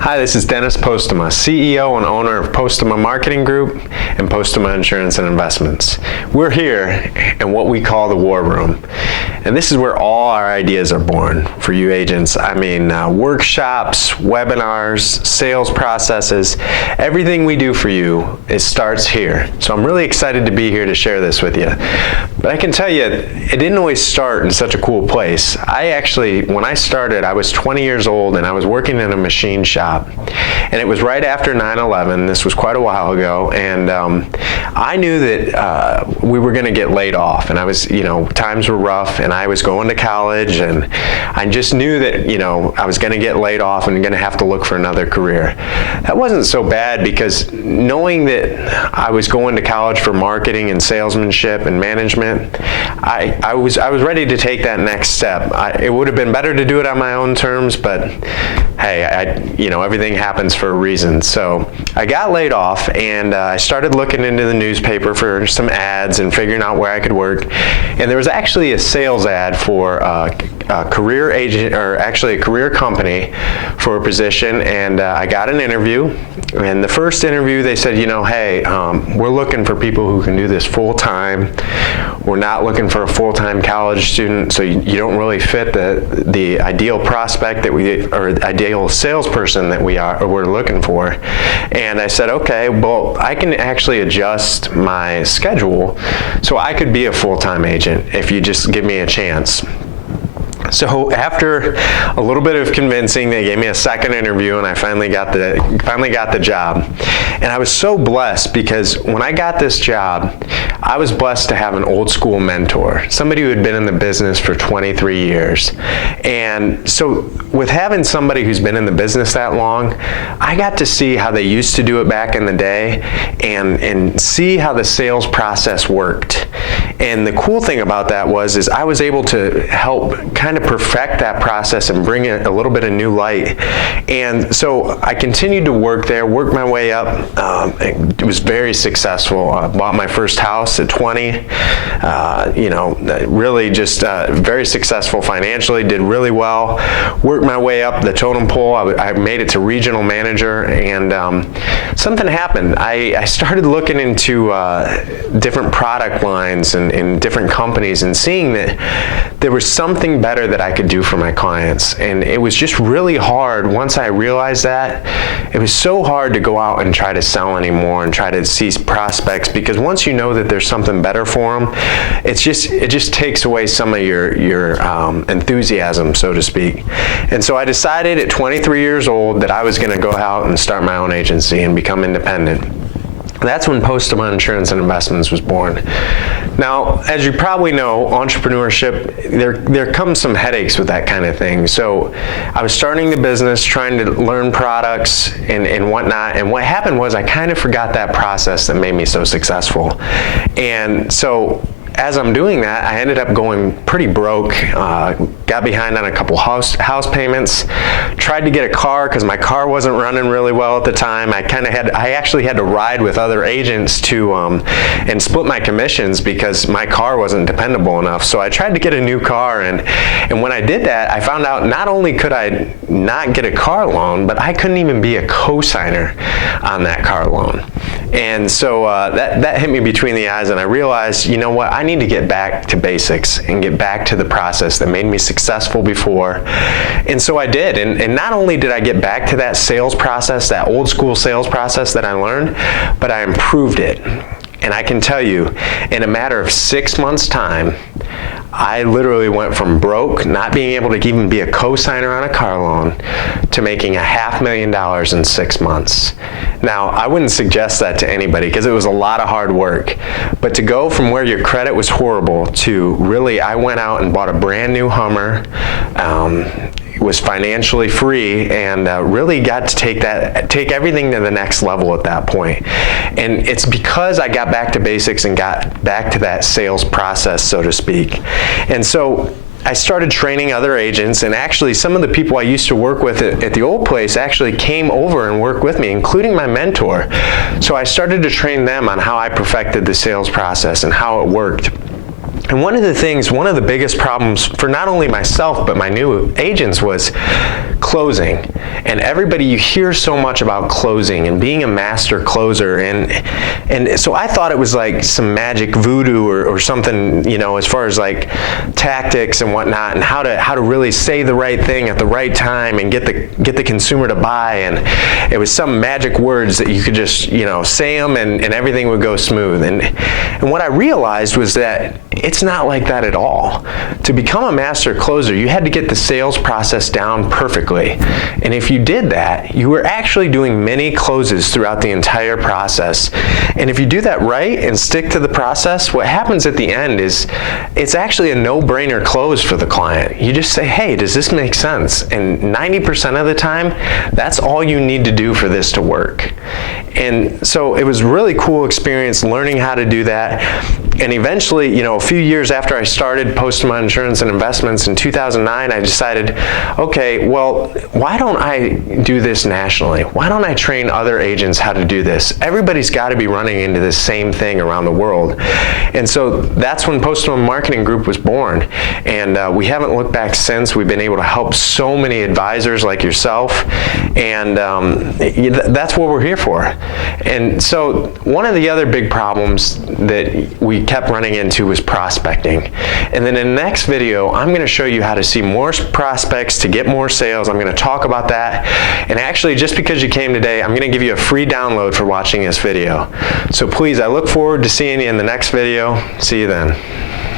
Hi, this is Dennis Postema, CEO and owner of Postema Marketing Group and Postema Insurance and Investments. We're here in what we call the War Room, and this is where all our ideas are born for you agents. I mean, workshops, webinars, sales processes, everything we do for you, it starts here. So I'm really excited to be here to share this with you. But I can tell you, it didn't always start in such a cool place. When I started, I was 20 years old and I was working in a machine shop. And it was right after 9/11. This was quite a while ago, and I knew that we were going to get laid off, and I was, times were rough, and I was going to college, and I just knew that, I was going to get laid off and going to have to look for another career. That wasn't so bad because knowing that I was going to college for marketing and salesmanship and management, I was ready to take that next step. It would have been better to do it on my own terms, but hey, everything happens for a reason. So I got laid off, and I started looking into the newspaper for some ads and figuring out where I could work. And there was actually a sales ad for a career agent, or actually a career company for a position, and I got an interview. And the first interview, they said, hey, we're looking for people who can do this full time. We're not looking for a full-time college student, so you don't really fit the ideal prospect or ideal salesperson that we're looking for. And I said, okay, well, I can actually adjust my schedule so I could be a full-time agent if you just give me a chance. So after a little bit of convincing, they gave me a second interview, and I finally got the job. And I was so blessed because when I got this job, I was blessed to have an old school mentor, somebody who had been in the business for 23 years. And so with having somebody who's been in the business that long, I got to see how they used to do it back in the day and see how the sales process worked. And the cool thing about that is I was able to help kind of perfect that process and bring it a little bit of new light. And so I continued to work there, work my way up. It was very successful. I bought my first house at 20. Really just very successful financially, did really well. Worked my way up the totem pole. I made it to regional manager, and something happened. I started looking into different product lines and different companies and seeing that there was something better that I could do for my clients. And it was just really hard once I realized that. It was so hard to go out and try to sell anymore and try to seize prospects, because once you know that there's something better for them, it just takes away some of your enthusiasm, so to speak. And so I decided at 23 years old that I was going to go out and start my own agency and become independent. That's when Postema Insurance and Investments was born. Now, as you probably know, entrepreneurship, there comes some headaches with that kind of thing. So I was starting the business, trying to learn products and whatnot, and what happened was I kind of forgot that process that made me so successful. And so as I'm doing that, I ended up going pretty broke, got behind on a couple house payments, tried to get a car because my car wasn't running really well at the time. I actually had to ride with other agents and split my commissions because my car wasn't dependable enough. So I tried to get a new car, and when I did that, I found out not only could I not get a car loan, but I couldn't even be a co-signer on that car loan. And so that hit me between the eyes, and I realized, you know what, I need to get back to basics and get back to the process that made me successful before. And so I did. And not only did I get back to that sales process, that old school sales process that I learned, but I improved it. And I can tell you, in a matter of 6 months' time, I literally went from broke, not being able to even be a co-signer on a car loan, to making $500,000 in 6 months. Now, I wouldn't suggest that to anybody because it was a lot of hard work. But to go from where your credit was horrible to really, I went out and bought a brand new Hummer, was financially free, and really got to take everything to the next level at that point. And it's because I got back to basics and got back to that sales process, so to speak. And so I started training other agents, and actually some of the people I used to work with at the old place actually came over and worked with me, including my mentor. So I started to train them on how I perfected the sales process and how it worked. And one of the biggest problems for not only myself, but my new agents was closing. And everybody, you hear so much about closing and being a master closer. And so I thought it was like some magic voodoo or something, you know, as far as like tactics and whatnot, and how to really say the right thing at the right time and get the consumer to buy. And it was some magic words that you could just, you know, say them and everything would go smooth. And what I realized was that it's not like that at all. To become a master closer, you had to get the sales process down perfectly. And if you did that, you were actually doing many closes throughout the entire process. And if you do that right and stick to the process, what happens at the end is it's actually a no-brainer close for the client. You just say, hey, does this make sense? And 90% of the time, that's all you need to do for this to work. And so it was a really cool experience learning how to do that. And eventually, you know, a few years after I started Post-Amount Insurance and Investments in 2009, I decided, okay, well, why don't I do this nationally? Why don't I train other agents how to do this? Everybody's got to be running into this same thing around the world. And so that's when Post-Amount Marketing Group was born. And we haven't looked back since. We've been able to help so many advisors like yourself. And that's what we're here for. And so one of the other big problems that we kept running into was prospecting. And then in the next video, I'm going to show you how to see more prospects to get more sales. I'm going to talk about that. And actually, just because you came today, I'm going to give you a free download for watching this video. So please, I look forward to seeing you in the next video. See you then.